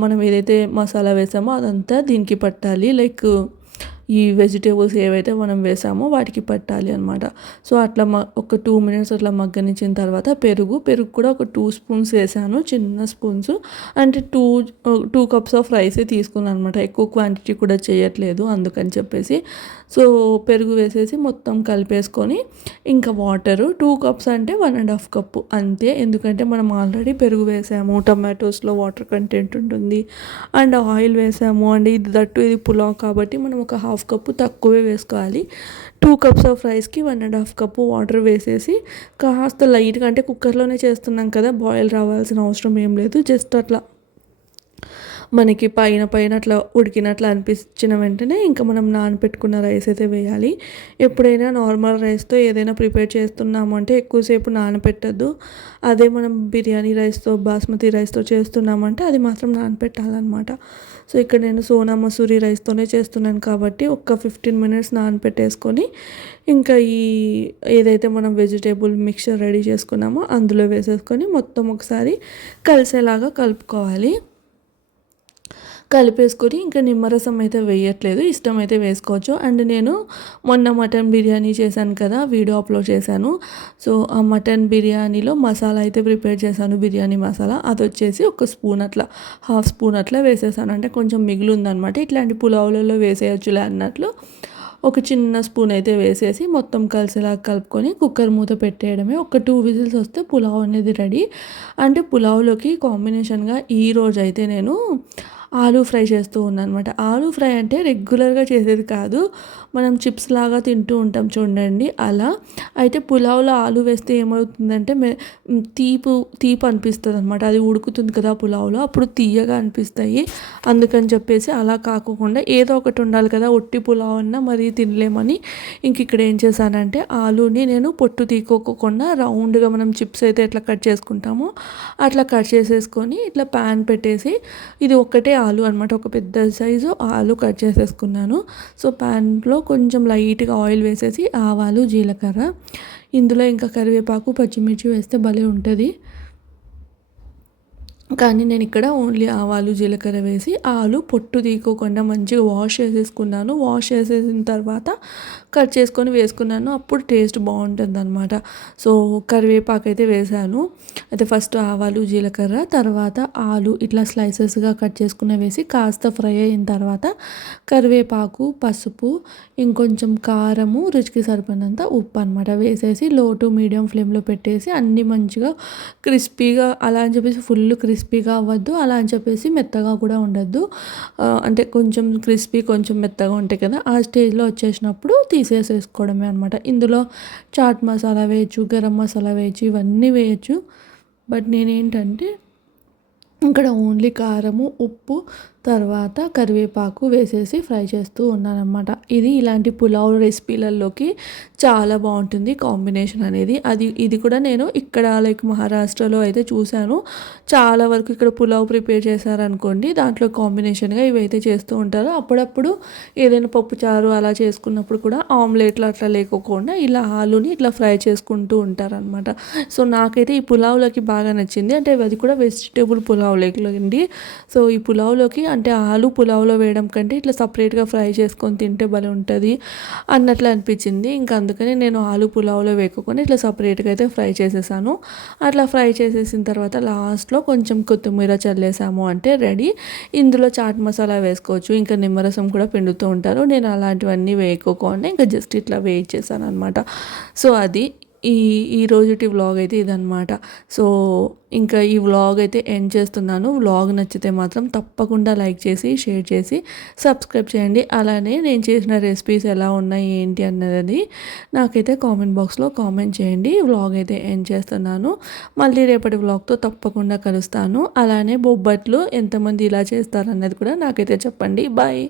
మనం ఏదైతే మసాలా వేసామో అదంతా దీనికి పట్టాలి. లైక్ ఈ వెజిటేబుల్స్ ఏవైతే మనం వేసామో వాటికి పట్టాలి అనమాట. సో అట్లా ఒక 2 మినిట్స్ అట్లా మగ్గనిచ్చిన తర్వాత పెరుగు కూడా ఒక 2 స్పూన్స్ వేసాను, చిన్న స్పూన్స్. అంటే 2 కప్స్ ఆఫ్ రైసే తీసుకున్నాను అనమాట. ఎక్కువ క్వాంటిటీ కూడా చేయట్లేదు అందుకని చెప్పేసి. సో పెరుగు వేసేసి మొత్తం కలిపేసుకొని ఇంకా వాటరు 2 కప్స్ అంటే 1.5 కప్పు అంతే. ఎందుకంటే మనం ఆల్రెడీ పెరుగు వేసాము, టమాటోస్లో వాటర్ కంటెంట్ ఉంటుంది, అండ్ ఆయిల్ వేసాము, అండ్ ఇది పులావ్ కాబట్టి మనం ఒక హాఫ్ కప్పు తక్కువే వేసుకోవాలి. 2 కప్స్ ఆఫ్ రైస్కి 1.5 కప్పు వాటర్ వేసేసి కాస్త లైట్గా, అంటే కుక్కర్లోనే చేస్తున్నాం కదా, బాయిల్ రావాల్సిన అవసరం ఏం లేదు. జస్ట్ అట్లా మనకి పైన అట్లా ఉడికినట్లు అనిపించిన వెంటనే ఇంకా మనం నానబెట్టుకున్న రైస్ అయితే వేయాలి. ఎప్పుడైనా నార్మల్ రైస్తో ఏదైనా ప్రిపేర్ చేస్తున్నాము అంటే ఎక్కువసేపు నానబెట్టద్దు. అదే మనం బిర్యానీ రైస్తో, బాస్మతి రైస్తో చేస్తున్నామంటే అది మాత్రం నానబెట్టాలన్నమాట. సో ఇక్కడ నేను సోనా మసూరి రైస్తోనే చేస్తున్నాను కాబట్టి ఒక 15 మినిట్స్ నానబెట్టేసుకొని ఇంకా ఏదైతే మనం వెజిటేబుల్ మిక్చర్ రెడీ చేసుకున్నామో అందులో వేసేసుకొని మొత్తం ఒకసారి కలిసేలాగా కలుపుకోవాలి. కలిపేసుకొని ఇంకా నిమ్మరసం అయితే వేయట్లేదు, ఇష్టమైతే వేసుకోవచ్చు. అండ్ నేను మొన్న మటన్ బిర్యానీ చేశాను కదా, వీడియో అప్లోడ్ చేశాను. సో ఆ మటన్ బిర్యానీలో మసాలా అయితే ప్రిపేర్ చేశాను, బిర్యానీ మసాలా. అది వచ్చేసి ఒక స్పూన్ అట్లా, హాఫ్ స్పూన్ అట్లా వేసేసాను. అంటే కొంచెం మిగిలి ఉందనమాట, ఇట్లాంటి పులావులలో వేసేయచ్చులే అన్నట్లు ఒక చిన్న స్పూన్ అయితే వేసేసి మొత్తం కలిసేలా కలుపుకొని కుక్కర్ మూత పెట్టేయడమే. ఒక 2 విజిల్స్ వస్తే పులావ్ అనేది రెడీ. అంటే పులావ్లోకి కాంబినేషన్గా ఈరోజు అయితే నేను ఆలూ ఫ్రై చేస్తూ ఉన్నాను అనమాట. ఆలూ ఫ్రై అంటే రెగ్యులర్గా చేసేది కాదు, మనం చిప్స్ లాగా తింటూ ఉంటాం చూడండి అలా. అయితే పులావ్లో ఆలూ వేస్తే ఏమవుతుందంటే తీపు అనిపిస్తుంది అనమాట. అది ఉడుకుతుంది కదా పులావ్లో, అప్పుడు తీయగా అనిపిస్తాయి. అందుకని చెప్పేసి అలా కాకుండా ఏదో ఒకటి ఉండాలి కదా, ఒట్టి పులావ్ అన్నా మరీ తినలేమని ఇంక ఇక్కడ ఏం చేశానంటే ఆలూని నేను పొట్టు తీసుకోకుండా రౌండ్గా మనం చిప్స్ అయితే ఎట్లా కట్ చేసుకుంటామో అట్లా కట్ చేసేసుకొని ఇట్లా ప్యాన్ పెట్టేసి, ఇది ఒక్కటే ఆలు అనమాట, ఒక పెద్ద సైజు ఆలు కట్ చేసేసుకున్నాను. సో ప్యాన్లో కొంచెం లైట్గా ఆయిల్ వేసేసి ఆవాలు, జీలకర్ర, ఇందులో ఇంకా కరివేపాకు, పచ్చిమిర్చి వేస్తే భలే ఉంటుంది. కానీ నేను ఇక్కడ ఓన్లీ ఆవాలు, జీలకర్ర వేసి ఆలు పొట్టు తీయకుండా మంచిగా వాష్ చేసేసుకున్నాను. వాష్ చేసేసిన తర్వాత కట్ చేసుకొని వేసుకున్నాను, అప్పుడు టేస్ట్ బాగుంటుంది అనమాట. సో కరివేపాకు అయితే వేసాను. అయితే ఫస్ట్ ఆవాలు, జీలకర్ర, తర్వాత ఆలు ఇట్లా స్లైసెస్గా కట్ చేసుకున్న వేసి కాస్త ఫ్రై అయిన తర్వాత కరివేపాకు, పసుపు, ఇంకొంచెం కారము, రుచికి సరిపడినంత ఉప్పు అనమాట వేసేసి లో టు మీడియం ఫ్లేమ్లో పెట్టేసి అన్నీ మంచిగా క్రిస్పీగా, అలా అని చెప్పేసి ఫుల్ క్రిస్పీగా అవ్వద్దు, అలా అని చెప్పేసి మెత్తగా కూడా ఉండద్దు. అంటే కొంచెం క్రిస్పీ కొంచెం మెత్తగా ఉంటాయి కదా, ఆ స్టేజ్లో వచ్చేసినప్పుడు తీసేసుకోవడమే అనమాట. ఇందులో చాట్ మసాలా వేయచ్చు, గరం మసాలా వేయచ్చు, ఇవన్నీ వేయచ్చు. బట్ నేనేంటంటే ఇక్కడ ఓన్లీ కారము, ఉప్పు, తర్వాత కరివేపాకు వేసేసి ఫ్రై చేస్తూ ఉన్నానన్నమాట. ఇది ఇలాంటి పులావ్ రెసిపీలలోకి చాలా బాగుంటుంది కాంబినేషన్ అనేది. ఇది కూడా నేను ఇక్కడ లైక్ మహారాష్ట్రలో అయితే చూశాను. చాలా వరకు ఇక్కడ పులావ్ ప్రిపేర్ చేశారనుకోండి, దాంట్లో కాంబినేషన్గా ఇవైతే చేస్తూ ఉంటారు. అప్పుడప్పుడు ఏదైనా పప్పుచారు అలా చేసుకున్నప్పుడు కూడా ఆమ్లెట్లు అట్లా లేకోకుండా ఇలా ఆలుని ఇట్లా ఫ్రై చేసుకుంటూ ఉంటారనమాట. సో నాకైతే ఈ పులావ్లోకి బాగా నచ్చింది. అంటే అది కూడా వెజిటేబుల్ పులావ్ లేకండి. సో ఈ పులావ్లోకి అంటే ఆలు పులావ్లో వేయడం కంటే ఇట్లా సపరేట్గా ఫ్రై చేసుకొని తింటే భలే ఉంటుంది అన్నట్లు అనిపించింది. ఇంకా అందుకని నేను ఆలు పులావ్లో వేయకుండా ఇట్లా సపరేట్గా అయితే ఫ్రై చేసేసాను. అట్లా ఫ్రై చేసేసిన తర్వాత లాస్ట్లో కొంచెం కొత్తిమీర చల్లేసాము అంటే రెడీ. ఇందులో చాట్ మసాలా వేసుకోవచ్చు, ఇంకా నిమ్మరసం కూడా పిండుతూ ఉంటారు. నేను అలాంటివన్నీ వేయకోకుండా ఇంకా జస్ట్ ఇట్లా వేయించేసాను అనమాట. సో అది ఈ రోజుటి వ్లాగ్ అయితే ఇదనమాట. సో ఇంకా ఈ వ్లాగ్ అయితే ఎండ్ చేస్తున్నాను. వ్లాగ్ నచ్చితే మాత్రం తప్పకుండా లైక్ చేసి, షేర్ చేసి, సబ్స్క్రైబ్ చేయండి. అలానే నేను చేసిన రెసిపీస్ ఎలా ఉన్నాయి ఏంటి అన్నది నాకైతే కామెంట్ బాక్స్లో కామెంట్ చేయండి. వ్లాగ్ అయితే ఎండ్ చేస్తున్నాను. మళ్ళీ రేపటి వ్లాగ్తో తప్పకుండా కలుస్తాను. అలానే బొబ్బట్లు ఎంతమంది ఇలా చేస్తారన్నది కూడా నాకైతే చెప్పండి. బాయ్.